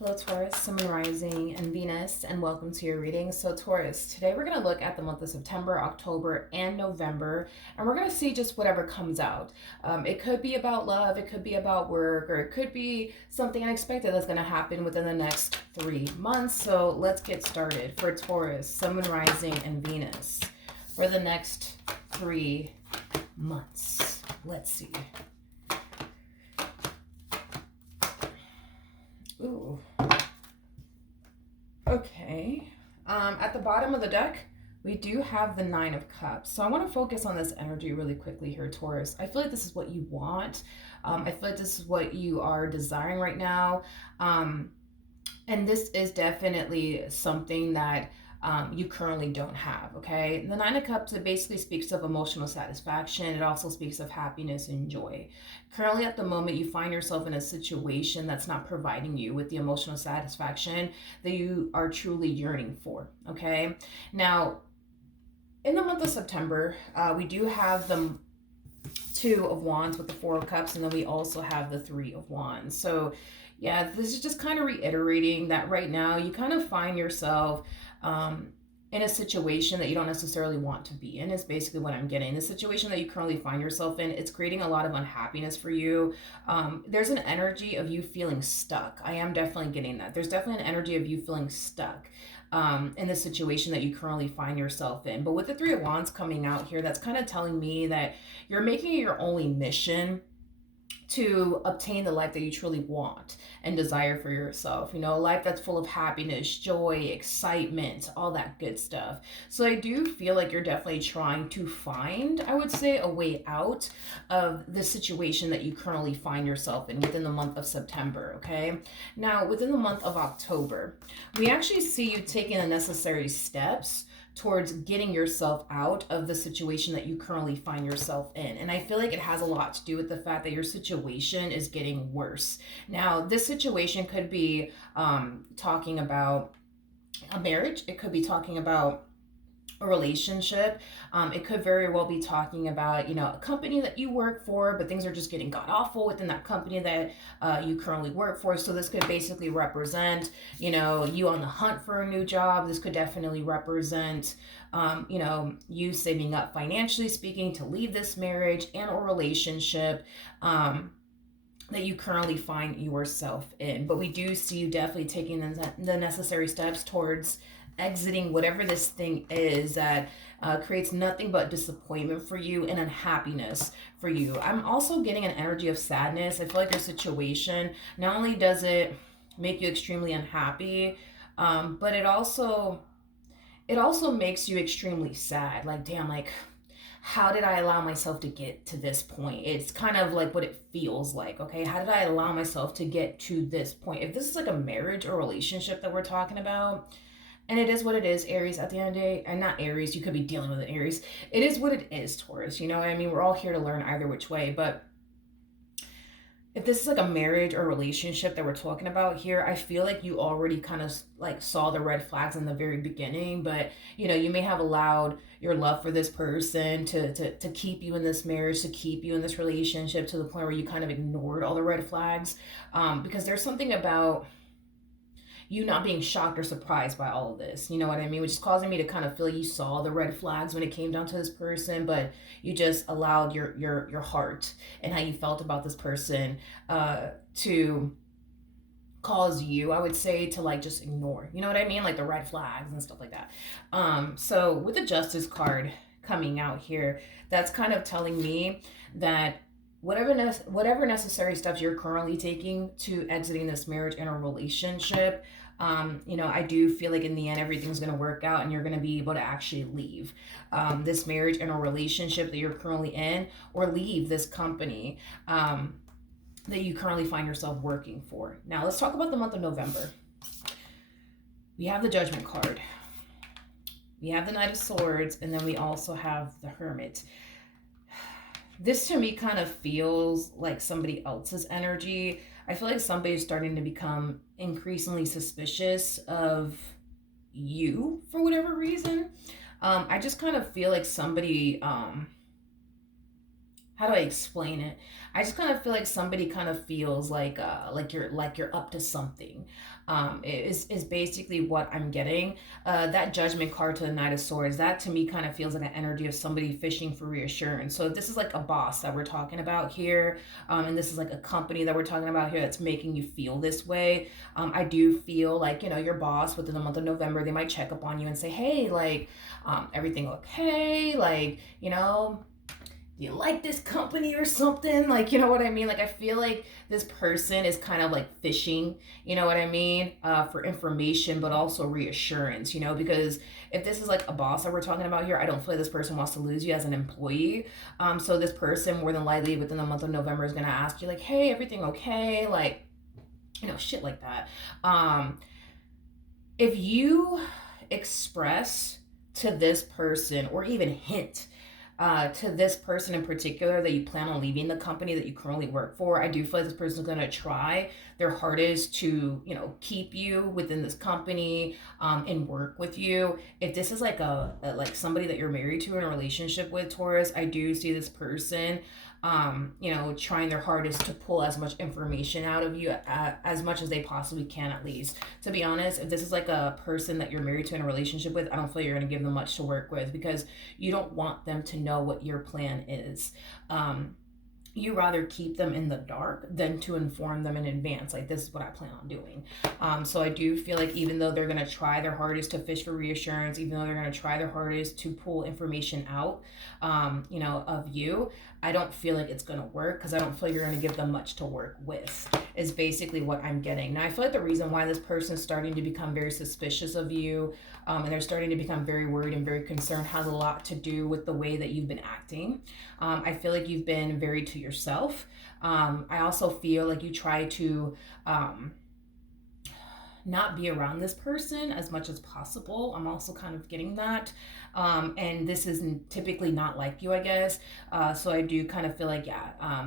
Hello Taurus, Sun, Moon, Rising, and Venus, and welcome to your reading. So Taurus, today we're going to look at the month of September, October, and November, and we're going to see just whatever comes out. It could be about love, it could be about work, or it could be something unexpected that's going to happen within the next 3 months. So let's get started. For Taurus, Sun, Moon, Rising, and Venus for the next 3 months. Let's see. Ooh. Okay. At the bottom of the deck, we do have the Nine of Cups. So I want to focus on this energy really quickly here, Taurus. I feel like this is what you want. I feel like this is what you are desiring right now. And this is definitely something that you currently don't have, okay? The Nine of Cups, it basically speaks of emotional satisfaction. It also speaks of happiness and joy. Currently, at the moment, you find yourself in a situation that's not providing you with the emotional satisfaction that you are truly yearning for, okay? Now, in the month of September, we do have the Two of Wands with the Four of Cups, and then we also have the Three of Wands. So yeah, this is just kind of reiterating that right now you kind of find yourself in a situation that you don't necessarily want to be in, is basically what I'm getting. The situation that you currently find yourself in, it's creating a lot of unhappiness for you. There's an energy of you feeling stuck. I am definitely getting that. There's definitely an energy of you feeling stuck in the situation that you currently find yourself in. But with the Three of Wands coming out here, that's kind of telling me that you're making it your only mission to obtain the life that you truly want and desire for yourself. You know, a life that's full of happiness, joy, excitement, all that good stuff. So I do feel like you're definitely trying to find, I would say, a way out of the situation that you currently find yourself in within the month of September, okay? Now, within the month of October, we actually see you taking the necessary steps towards getting yourself out of the situation that you currently find yourself in. And I feel like it has a lot to do with the fact that your situation is getting worse. Now, this situation could be talking about a marriage, it could be talking about a relationship. It could very well be talking about, you know, a company that you work for, but things are just getting god awful within that company that you currently work for. So this could basically represent, you know, you on the hunt for a new job. This could definitely represent, you know, you saving up financially speaking to leave this marriage and or relationship. That you currently find yourself in. But we do see you definitely taking the necessary steps towards exiting whatever this thing is that creates nothing but disappointment for you and unhappiness for you. I'm also getting an energy of sadness. I feel like your situation, not only does it make you extremely unhappy, but it also makes you extremely sad. Like, damn, like, how did I allow myself to get to this point? It's kind of like what it feels like, okay? How did I allow myself to get to this point? If this is like a marriage or relationship that we're talking about, and it is what it is, Aries, at the end of the day, and not Aries, you could be dealing with an Aries. It is what it is, Taurus, you know what I mean? We're all here to learn either which way, but if this is like a marriage or relationship that we're talking about here, I feel like you already kind of like saw the red flags in the very beginning, but you know, you may have allowed your love for this person to keep you in this marriage, to keep you in this relationship to the point where you kind of ignored all the red flags, because there's something about you not being shocked or surprised by all of this. You know what I mean? Which is causing me to kind of feel like you saw the red flags when it came down to this person, but you just allowed your heart and how you felt about this person to cause you, I would say, to like just ignore. You know what I mean? Like the red flags and stuff like that. So with the Justice card coming out here, that's kind of telling me that whatever necessary steps you're currently taking to exiting this marriage and a relationship, you know, I do feel like in the end everything's going to work out and you're going to be able to actually leave this marriage and a relationship that you're currently in, or leave this company that you currently find yourself working for. Now let's talk about the month of November. We have the Judgment card, we have the Knight of Swords, and then we also have the Hermit. This to me kind of feels like somebody else's energy. I feel like somebody's starting to become increasingly suspicious of you for whatever reason. I just kind of feel like somebody how do I explain it? I just kind of feel like somebody kind of feels like you're up to something. Is basically what I'm getting. That Judgment card to the Knight of Swords, that to me kind of feels like an energy of somebody fishing for reassurance. So if this is like a boss that we're talking about here, and this is like a company that we're talking about here that's making you feel this way, I do feel like, you know, your boss within the month of November, they might check up on you and say, hey, like, everything okay? Like, you know, you like this company or something, like, you know what I mean? Like, I feel like this person is kind of like fishing, you know what I mean, for information, but also reassurance, you know, because if this is like a boss that we're talking about here, I don't feel like this person wants to lose you as an employee. So this person more than likely within the month of November is going to ask you like, hey, everything okay? Like, you know, shit like that. If you express to this person or even hint to this person in particular that you plan on leaving the company that you currently work for, I do feel like this person is going to try their hardest to, you know, keep you within this company, and work with you. If this is like like somebody that you're married to in a relationship with, Taurus, I do see this person, you know, trying their hardest to pull as much information out of you, as much as they possibly can, at least. To be honest, if this is like a person that you're married to in a relationship with, I don't feel you're going to give them much to work with, because you don't want them to know what your plan is. You rather keep them in the dark than to inform them in advance, like, this is what I plan on doing. So I do feel like even though they're going to try their hardest to fish for reassurance, even though they're going to try their hardest to pull information out, you know, of you, I don't feel like it's going to work, because I don't feel like you're going to give them much to work with, is basically what I'm getting. Now, I feel like the reason why this person is starting to become very suspicious of you, and they're starting to become very worried and very concerned, has a lot to do with the way that you've been acting. I feel like you've been very to yourself. I also feel like you try to not be around this person as much as possible. I'm also kind of getting that. And this is typically not like you, I guess. So I do kind of feel like, yeah,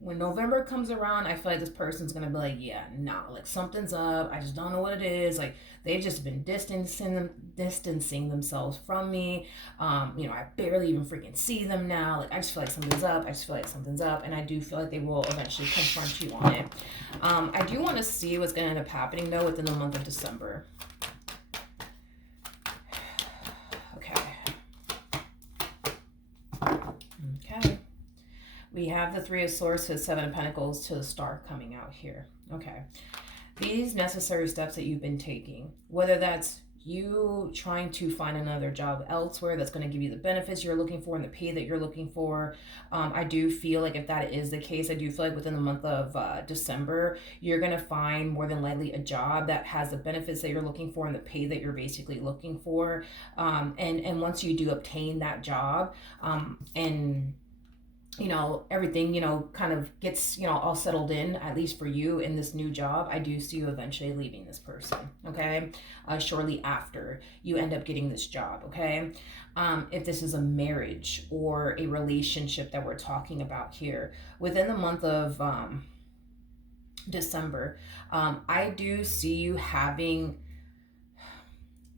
when November comes around, I feel like this person's gonna be like, yeah, nah, like, something's up. I just don't know what it is. Like, they've just been distancing themselves from me. You know, I barely even freaking see them now. Like, I just feel like something's up. I just feel like something's up, and I do feel like they will eventually confront you on it. I do want to see what's gonna end up happening though within the month of December. Okay. Okay. We have the Three of Swords to the Seven of Pentacles to the Star coming out here. Okay. These necessary steps that you've been taking, whether that's you trying to find another job elsewhere that's going to give you the benefits you're looking for and the pay that you're looking for. I do feel like if that is the case, I do feel like within the month of December, you're going to find more than likely a job that has the benefits that you're looking for and the pay that you're basically looking for. And once you do obtain that job, and you know, everything, you know, kind of gets, you know, all settled in, at least for you in this new job, I do see you eventually leaving this person, okay? Shortly after you end up getting this job, okay? If this is a marriage or a relationship that we're talking about here, within the month of December, I do see you having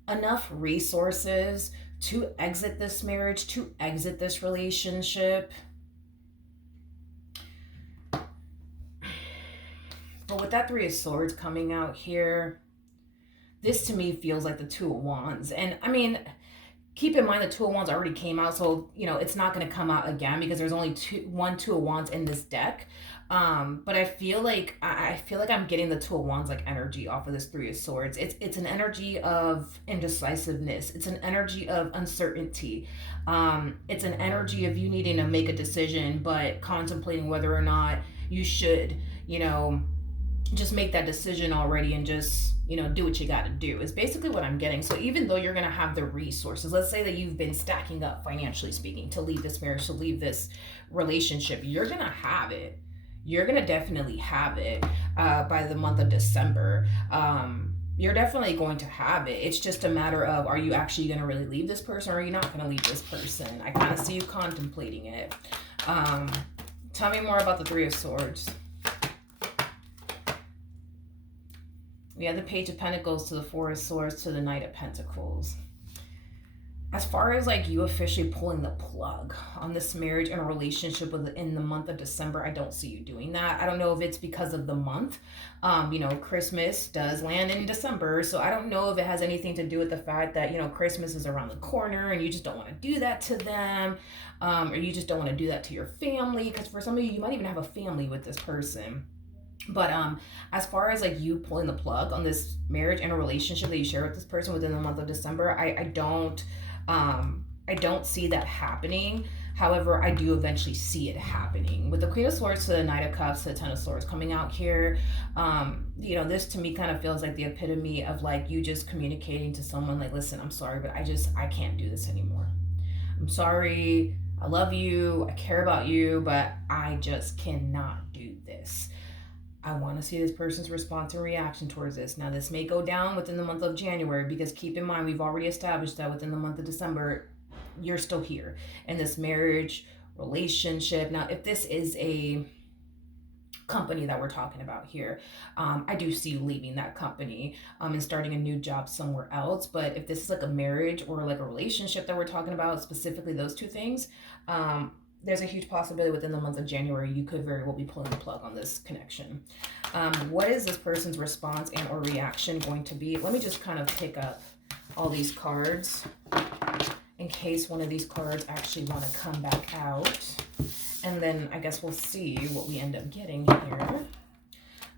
enough resources to exit this marriage, to exit this relationship. But with that Three of Swords coming out here, this to me feels like the Two of Wands. And I mean, keep in mind the Two of Wands already came out, so, you know, it's not going to come out again because there's only one Two of Wands in this deck. But I feel like I'm getting the Two of Wands like energy off of this Three of Swords. It's an energy of indecisiveness. It's an energy of uncertainty. It's an energy of you needing to make a decision, but contemplating whether or not you should, you know, just make that decision already and just, you know, do what you got to do is basically what I'm getting. So even though you're going to have the resources, let's say that you've been stacking up financially speaking to leave this marriage, to leave this relationship, you're going to have it. You're going to definitely have it by the month of December. You're definitely going to have it. It's just a matter of, are you actually going to really leave this person, or are you not going to leave this person? I kind of see you contemplating it. Tell me more about the Three of Swords. We have the Page of Pentacles to the Four of Swords to the Knight of Pentacles. As far as like you officially pulling the plug on this marriage and a relationship within the month of December, I don't see you doing that. I don't know if it's because of the month. Christmas does land in December, so I don't know if it has anything to do with the fact that Christmas is around the corner and you just don't want to do that to them, or you just don't want to do that to your family. Because for some of you, you might even have a family with this person. But as far as like you pulling the plug on this marriage and a relationship that you share with this person within the month of December, I don't see that happening. However, I do eventually see it happening with the Queen of Swords to the Knight of Cups to the Ten of Swords coming out here. This to me kind of feels like the epitome of like you just communicating to someone like, listen, I'm sorry, but I can't do this anymore. I'm sorry. I love you. I care about you, but I just cannot do this. I want to see this person's response and reaction towards this. Now, this may go down within the month of January because keep in mind, we've already established that within the month of December, you're still here in this marriage relationship. Now, if this is a company that we're talking about here, I do see you leaving that company and starting a new job somewhere else. But if this is like a marriage or like a relationship that we're talking about, specifically those two things, there's a huge possibility within the month of January you could very well be pulling the plug on this connection. What is this person's response and or reaction going to be? Let me just kind of pick up all these cards in case one of these cards actually want to come back out. And then I guess we'll see what we end up getting here.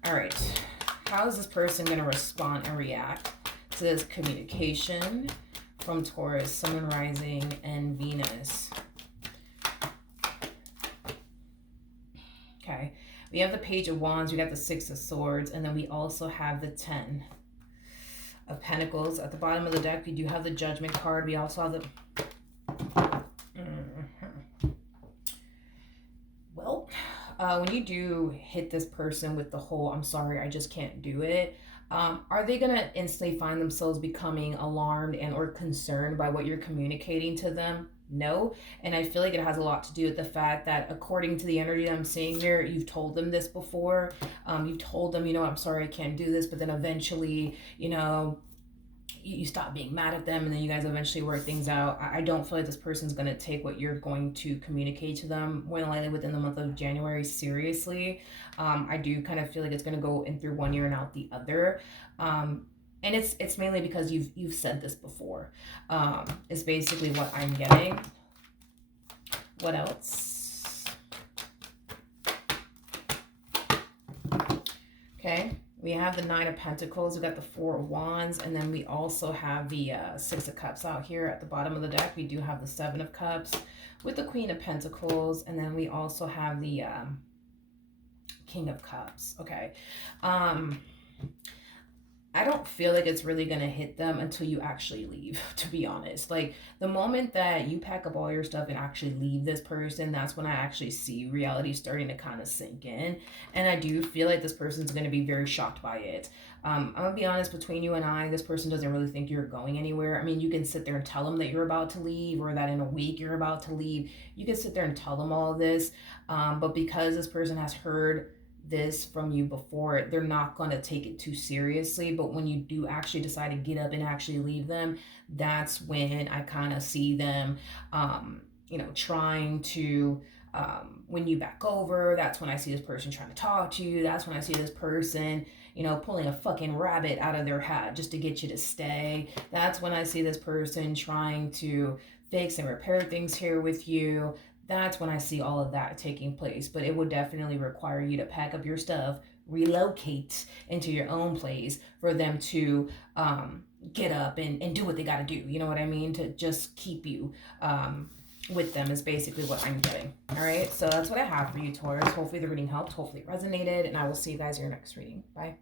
All right. How is this person going to respond and react to this communication from Taurus, Sun and Rising, and Venus? Okay. We have the Page of Wands. We got the Six of Swords. And then we also have the 10 of Pentacles. At the bottom of the deck, we do have the Judgment card. We also have the... when you do hit this person with the whole, I'm sorry, I just can't do it, are they going to instantly find themselves becoming alarmed and or concerned by what you're communicating to them? No. And I feel like it has a lot to do with the fact that according to the energy that I'm seeing here, you've told them this before. You've told them, I'm sorry, I can't do this. But then eventually, you stop being mad at them and then you guys eventually work things out. I don't feel like this person's going to take what you're going to communicate to them more than likely within the month of January seriously. I do kind of feel like it's going to go in through one ear and out the other. And it's mainly because you've said this before. It's basically what I'm getting. What else? Okay. We have the Nine of Pentacles, we got the Four of Wands, and then we also have the Six of Cups out here at the bottom of the deck. We do have the Seven of Cups with the Queen of Pentacles, and then we also have the King of Cups. Okay. I don't feel like it's really going to hit them until you actually leave, to be honest. Like, the moment that you pack up all your stuff and actually leave this person, that's when I actually see reality starting to kind of sink in. And I do feel like this person's going to be very shocked by it. I'm going to be honest, between you and I, this person doesn't really think you're going anywhere. I mean, you can sit there and tell them that you're about to leave or that in a week you're about to leave. You can sit there and tell them all of this. But because this person has heard this from you before, they're not going to take it too seriously. But when you do actually decide to get up and actually leave them, that's when I kind of see them trying to win you back over. That's when I see this person trying to talk to you. That's when I see this person pulling a fucking rabbit out of their hat just to get you to stay. That's when I see this person trying to fix and repair things here with you. That's when I see all of that taking place. But it would definitely require you to pack up your stuff, relocate into your own place for them to get up and do what they got to do. You know what I mean? To just keep you with them is basically what I'm getting. All right. So that's what I have for you, Taurus. Hopefully the reading helped. Hopefully it resonated. And I will see you guys in your next reading. Bye.